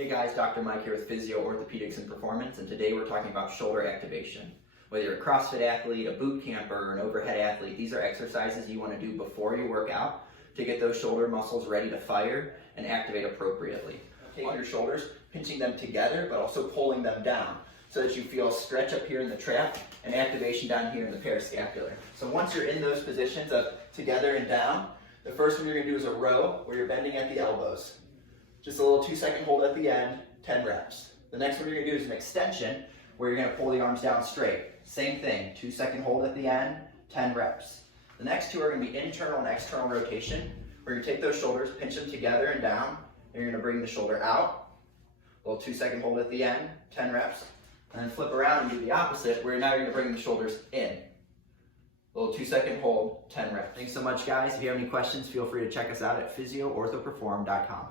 Hey guys, Dr. Mike here with Physio, Orthopedics, and Performance, and today we're talking about shoulder activation. Whether you're a CrossFit athlete, a boot camper, or an overhead athlete, these are exercises you want to do before you work out to get those shoulder muscles ready to fire and activate appropriately. Take your shoulders, pinching them together, but also pulling them down so that you feel a stretch up here in the trap and activation down here in the parascapular. So once you're in those positions of together and down, the first one you're going to do is a row where you're bending at the elbows. Just a little 2-second hold at the end, 10 reps. The next one you're going to do is an extension where you're going to pull the arms down straight. Same thing, 2-second hold at the end, 10 reps. The next two are going to be internal and external rotation, where you take those shoulders, pinch them together and down, and you're going to bring the shoulder out. A little 2-second hold at the end, 10 reps. And then flip around and do the opposite, where now you're going to bring the shoulders in. A little 2-second hold, 10 reps. Thanks so much, guys. If you have any questions, feel free to check us out at physioorthoperform.com.